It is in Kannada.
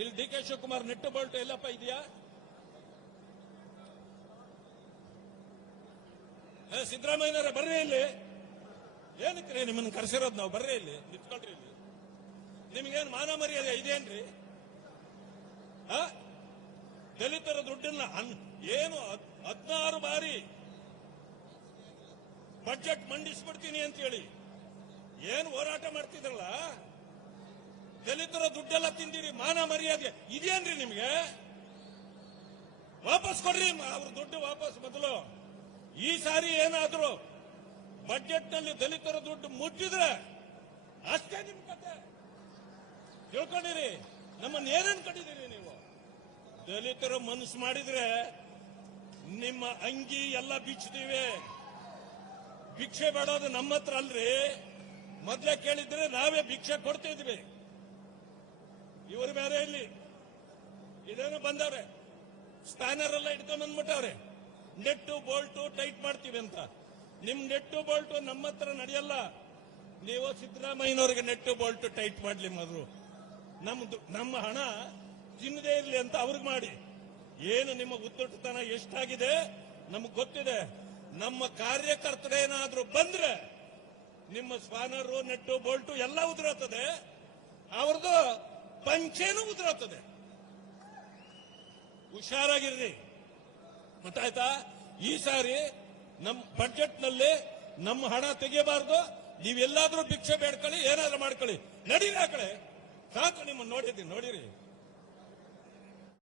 ಇಲ್ಲಿ ಡಿ ಕೆ ಶಿವಕುಮಾರ್ ನೆಟ್ಟು ಬೋಲ್ಟು ಎಲ್ಲಪ್ಪ ಇದೆಯಾ? ಸಿದ್ದರಾಮಯ್ಯನವರೇ, ಬರ್ರಿ ಇಲ್ಲಿ. ಏನಕ್ಕೆ ನಿಮ್ಮನ್ನ ಕರೆಸಿರೋದು ನಾವು? ಬರ್ರಿ ಇಲ್ಲಿ. ನಿಂತ್ಕೊಳ್ರಿ ಇಲ್ಲಿ. ನಿಮ್ಗೇನು ಮಾನ ಮರ್ಯಾದೆ ಇದೇನ್ರಿ? ದಲಿತರ ದುಡ್ಡನ್ನ ಏನು ಹದ್ನಾರು ಬಾರಿ ಬಜೆಟ್ ಮಂಡಿಸ್ಬಿಡ್ತೀನಿ ಅಂತ ಹೇಳಿ ಏನು ಹೋರಾಟ ಮಾಡ್ತಿದ್ರಲ್ಲ? ದಲಿತರ ದುಡ್ಡೆಲ್ಲ ತಿಂದಿರಿ, ಮಾನ ಮರ್ಯಾದೆ ಇದೇನ್ರಿ ನಿಮಗೆ? ವಾಪಸ್ ಕೊಡ್ರಿ ಅವ್ರ ದುಡ್ಡು ವಾಪಸ್ ಮೊದಲು. ಈ ಸಾರಿ ಏನಾದ್ರು ಬಜೆಟ್ನಲ್ಲಿ ದಲಿತರ ದುಡ್ಡು ಮುಟ್ಟಿದ್ರೆ ಅಷ್ಟೇ ನಿಮ್ ಕತೆ. ತಿಳ್ಕೊಂಡಿರಿ ನಮ್ಮನ್ನ ಏನೇನ್ ಕಟ್ಟಿದಿರಿ ನೀವು. ದಲಿತರು ಮನಸ್ಸು ಮಾಡಿದ್ರೆ ನಿಮ್ಮ ಅಂಗಿ ಎಲ್ಲ ಬಿಚ್ಚುತ್ತೀವಿ ಭಿಕ್ಷೆ ಬೇಡೋದು ನಮ್ಮ ಹತ್ರ ಅಲ್ರಿ. ಮೊದ್ಲೇ ಕೇಳಿದ್ರೆ ನಾವೇ ಭಿಕ್ಷೆ ಕೊಡ್ತಿದ್ವಿ. ಇವರು ಬೇರೆ ಇಲ್ಲಿ. ಇದೇನೋ ಬಂದವ್ರೆ. ಸ್ಪ್ಯಾನರ್ ಎಲ್ಲ ಇಟ್ಕೊಂಡ್ ಬಂದ್ಬಿಟ್ಟವ್ರೆ. ನೆಟ್ಟು, ಬೋಲ್ಟು ಟೈಟ್ ಮಾಡ್ತೀವಿ ಅಂತ. ನಿಮ್ ನೆಟ್ಟು, ಬೋಲ್ಟು ನಮ್ಮ ಹತ್ರ ನಡೆಯಲ್ಲ. ನೀವು ಸಿದ್ದರಾಮಯ್ಯನವ್ರಿಗೆ ನೆಟ್ಟು, ಬೋಲ್ಟು ಟೈಟ್ ಮಾಡ್ಲಿ ಮೊದಲು ನಮ್ದು, ನಮ್ಮ ಹಣ ತಿನ್ನದೇ ಇರಲಿ ಅಂತ ಅವ್ರಿಗೆ ಮಾಡಿ. ಏನು ನಿಮ್ಮ ಉದ್ದಟತನ ಎಷ್ಟಾಗಿದೆ? ನಮಗ್ ಗೊತ್ತಿದೆ. ನಮ್ಮ ಕಾರ್ಯಕರ್ತರೇನಾದ್ರೂ ಬಂದ್ರೆ ನಿಮ್ಮ ಸ್ಪಾನರು ನೆಟ್ಟು, ಬೋಲ್ಟು ಎಲ್ಲ ಉದುರೋತದೆ ಅವ್ರದ್ದು ಪಂಚೇನು ಉದುರೋತದೆ ಹುಷಾರಾಗಿರ್ರಿ. ಮತ್ತಾಯ್ತಾ ಈ ಸಾರಿ ನಮ್ಮ ಬಜೆಟ್ನಲ್ಲಿ ನಮ್ಮ ಹಣ ತೆಗಿಯಬಾರ್ದು. ನೀವೆಲ್ಲಾದ್ರೂ ಭಿಕ್ಷೆ ಬೇಡ್ಕೊಳ್ಳಿ, ಏನಾದ್ರೂ ಮಾಡ್ಕೊಳ್ಳಿ. ನಡೀರಿ ಆ ಕಡೆ. ಸಾಕು, ನಿಮ್ಮನ್ನು ನೋಡಿದ್ದೀನಿ, ನೋಡಿರಿ.